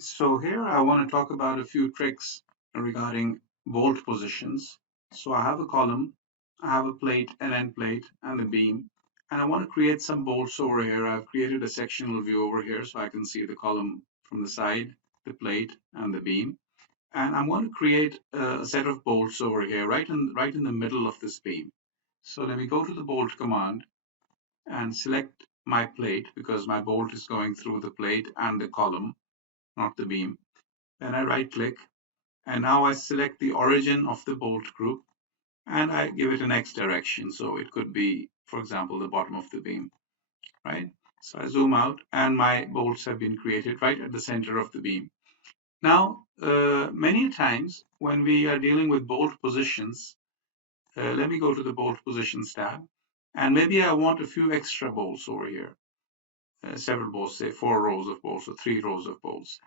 So here I want to talk about a few tricks regarding bolt positions. So I have a column, I have a plate, an end plate, and a beam, and I want to create some bolts over here. I've created a sectional view over here so I can see the column from the side, the plate, and the beam. And I'm going to create a set of bolts over here, right in the middle of this beam. So let me go to the bolt command and select my plate because my bolt is going through the plate and the column, not the beam. Then I right click and now I select the origin of the bolt group and I give it an X direction. So it could be, for example, the bottom of the beam, right? So I zoom out and my bolts have been created right at the center of the beam. Now, many times when we are dealing with bolt positions, let me go to the bolt positions tab and maybe I want a few extra bolts over here, several bolts, say 4 rows of bolts or 3 rows of bolts.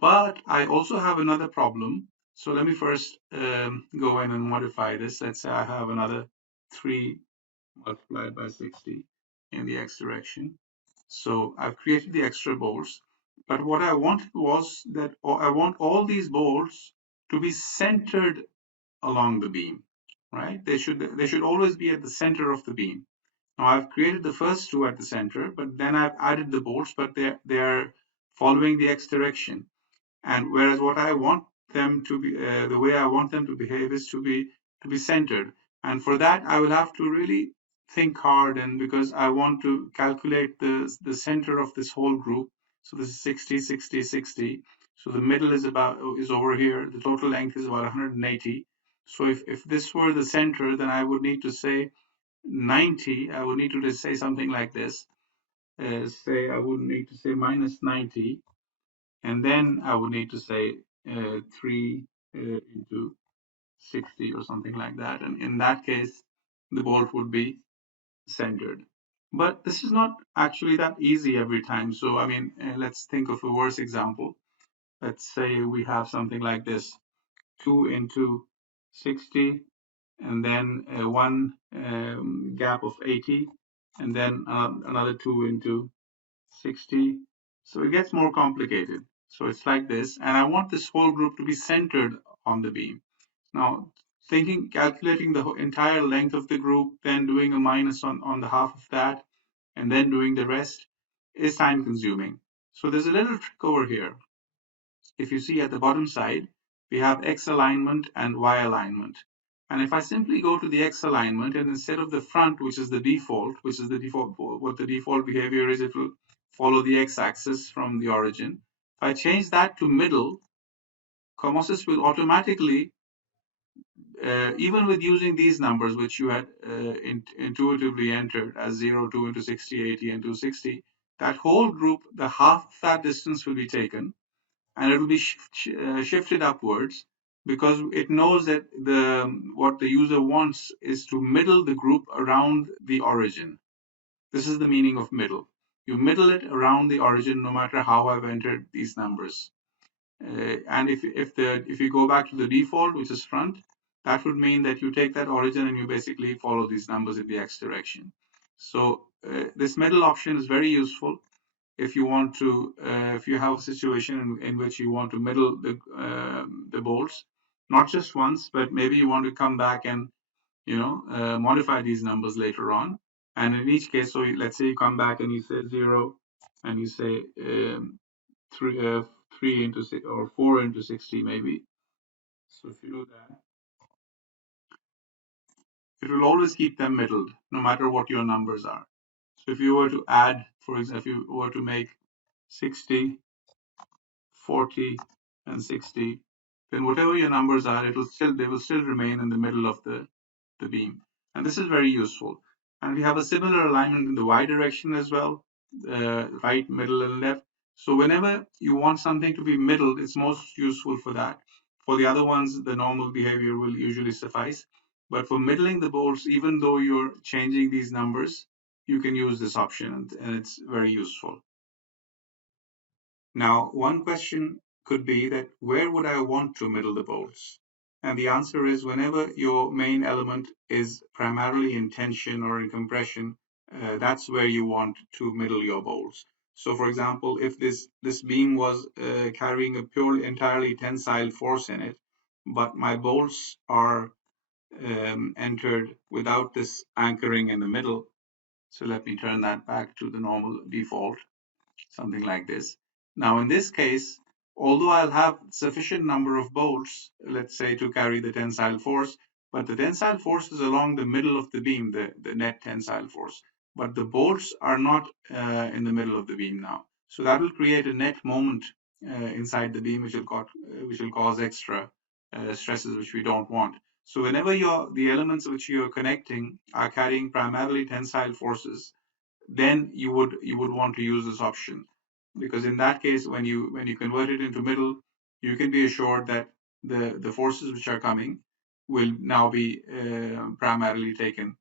But I also have another problem. So let me first go in and modify this. Let's say I have another 3 multiplied by 60 in the x direction. So I've created the extra bolts. But what I wanted was that I want all these bolts to be centered along the beam, right? They should always be at the center of the beam. Now I've created the first two at the center, but then I've added the bolts, but they're following the x direction. And whereas what I want them to be, the way I want them to behave is to be centered. And for that, I will have to really think hard, and because I want to calculate the center of this whole group. So this is 60, 60, 60. So the middle is over here. The total length is about 180. So if this were the center, then I would need to say 90. I would need to just say something like this. Say I would need to say minus 90, and then I would need to say 3 into 60 or something like that. And in that case, the bolt would be centered. But this is not actually that easy every time. So, I mean, let's think of a worse example. Let's say we have something like this, 2 into 60, and then one gap of 80, and then another 2 into 60. So it gets more complicated. So it's like this, and I want this whole group to be centered on the beam. Now, calculating the entire length of the group, then doing a minus on the half of that, and then doing the rest is time consuming. So there's a little trick over here. If you see at the bottom side, we have X alignment and Y alignment. And if I simply go to the X alignment and instead of the front, which is the default, what the default behavior is, it will follow the X axis from the origin. If I change that to middle, COMOSYS will automatically, even with using these numbers, which you had intuitively entered as 0, 2 into 60, 80, and 260, that whole group, the half of that distance will be taken and it will be shifted upwards because it knows that what the user wants is to middle the group around the origin. This is the meaning of middle. You middle it around the origin no matter how I've entered these numbers. And if you go back to the default, which is front, that would mean that you take that origin and you basically follow these numbers in the x direction. So this middle option is very useful if you want to, if you have a situation in which you want to middle the bolts, not just once, but maybe you want to come back and modify these numbers later on. And in each case, so let's say you come back and you say 0, and you say 3 into 6 or 4 into 60 maybe. So if you do that, it will always keep them middled, no matter what your numbers are. So if you were to add, for example, if you were to make 60, 40, and 60, then whatever your numbers are, they will still remain in the middle of the beam. And this is very useful. And we have a similar alignment in the y direction as well, right, middle, and left. So whenever you want something to be middled, it's most useful for that. For the other ones, the normal behavior will usually suffice. But for middling the bolts, even though you're changing these numbers, you can use this option, and it's very useful. Now, one question could be that where would I want to middle the bolts? And the answer is whenever your main element is primarily in tension or in compression, that's where you want to middle your bolts. So, for example, if this beam was carrying a pure entirely tensile force in it, but my bolts are entered without this anchoring in the middle. So let me turn that back to the normal default, something like this. Now, in this case, although I'll have sufficient number of bolts, let's say, to carry the tensile force, but the tensile force is along the middle of the beam, the net tensile force. But the bolts are not in the middle of the beam now. So that will create a net moment inside the beam, which will cause extra stresses, which we don't want. So whenever the elements which you're connecting are carrying primarily tensile forces, then you would want to use this option, because in that case, when you convert it into middle, you can be assured that the forces which are coming will now be primarily taken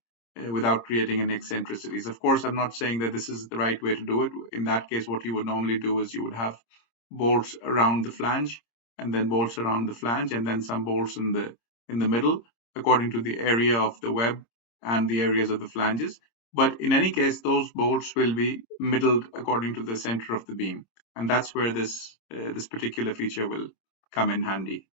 without creating any eccentricities. Of course, I'm not saying that this is the right way to do it. In that case, what you would normally do is you would have bolts around the flange, and then bolts around the flange, and then some bolts in the middle, according to the area of the web and the areas of the flanges. But in any case, those bolts will be middled according to the center of the beam, and that's where this particular feature will come in handy.